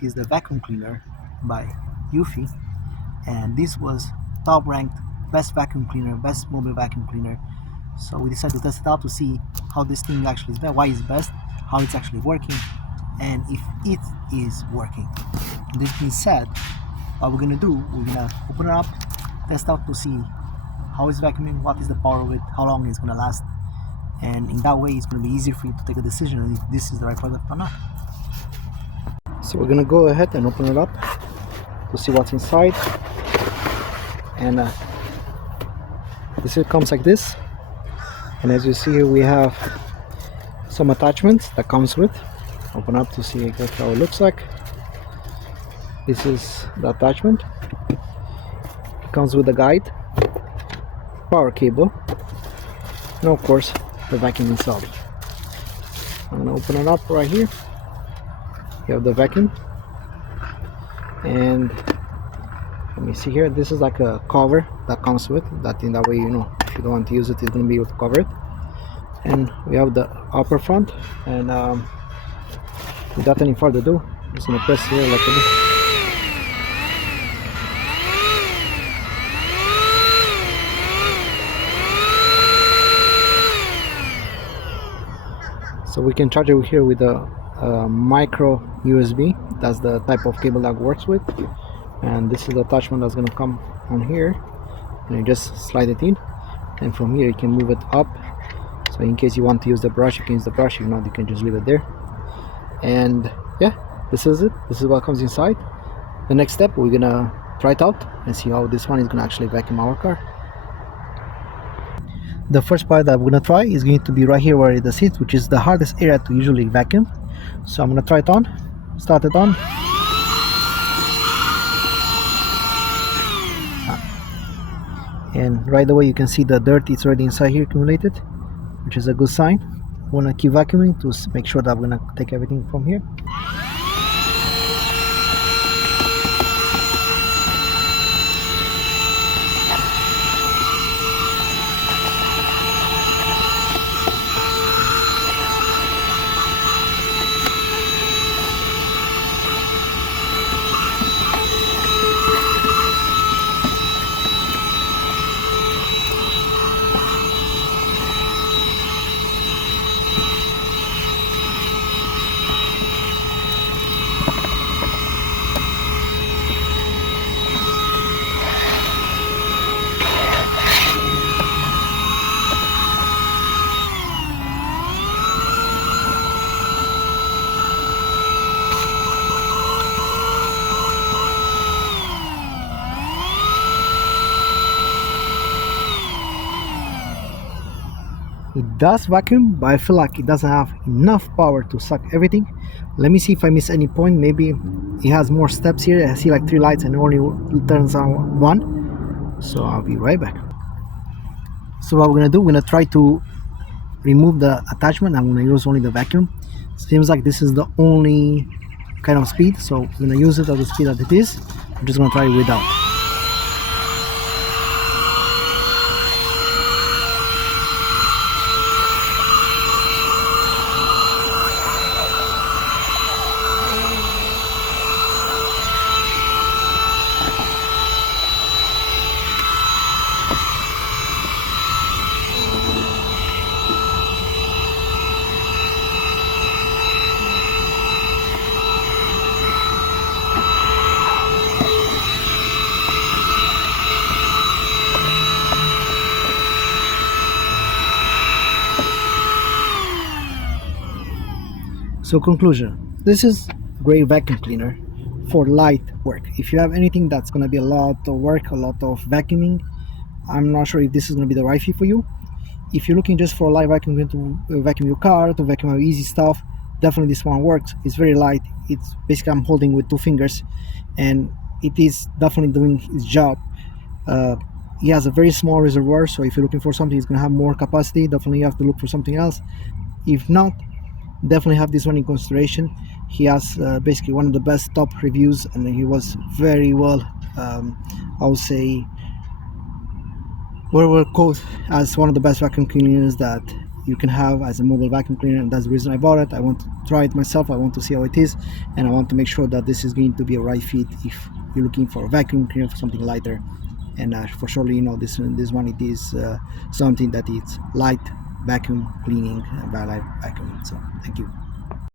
it is the vacuum cleaner by Eufy, and this was top ranked best vacuum cleaner, best mobile vacuum cleaner. So we decided to test it out to see how this thing actually is best, why it's best, how it's actually working, and if it is working. This being said, what we're gonna do, we're gonna open it up, test out to see how it's vacuuming, what is the power of it, how long it's gonna last, and in that way it's gonna be easier for you to take a decision if this is the right product or not. So we're gonna go ahead and open it up to see what's inside, and this here comes like this, and as you see here we have some attachments that comes with. Open up to see exactly how it looks like. This is the attachment. It comes with a guide, power cable, and of course the vacuum itself. I'm gonna open it up right here. You have the vacuum, and let me see here, this is like a cover that comes with that. In that way, you know, if you don't want to use it, it's going to be able to cover it. And we have the upper front, and without any further ado, I'm just going to press here like this. So we can charge it here with a micro USB. That's the type of cable that works with, and this is the attachment that's going to come on here, and you just slide it in, and from here you can move it up. So in case you want to use the brush, you can use the brush. If not, you can just leave it there. And yeah, this is it. This is what comes inside. The next step, we're gonna try it out and see how this one is gonna actually vacuum our car. The first part that we're gonna try is going to be right here where it sits, which is the hardest area to usually vacuum. So I'm gonna try it on, start it on. And right away you can see the dirt is already inside here accumulated, which is a good sign. I wanna keep vacuuming to make sure that I'm gonna take everything from here. It does vacuum, but I feel like it doesn't have enough power to suck everything. Let me see if I miss any point. Maybe it has more steps here. I see like 3 lights and it only turns on 1. So I'll be right back. So what we're gonna do, we're gonna try to remove the attachment. I'm gonna use only the vacuum. Seems like this is the only kind of speed, so I'm gonna use it at the speed that it is. I'm just gonna try it without. So conclusion, this is great vacuum cleaner for light work. If you have anything that's going to be a lot of work, a lot of vacuuming, I'm not sure if this is going to be the right fit for you. If you're looking just for a light vacuum to vacuum your car, to vacuum easy stuff, definitely this one works. It's very light. It's basically I'm holding with 2 fingers, and it is definitely doing its job. It has a very small reservoir, so if you're looking for something it's going to have more capacity, definitely you have to look for something else. If not, definitely have this one in consideration. He has basically one of the best top reviews, and he was very well, I would say, well quoted as one of the best vacuum cleaners that you can have as a mobile vacuum cleaner, and that's the reason I bought it. I want to try it myself. I want to see how it is, and I want to make sure that this is going to be a right fit if you're looking for a vacuum cleaner for something lighter. And for surely, you know, this one, it is something that is light vacuum cleaning and light vacuuming. So thank you.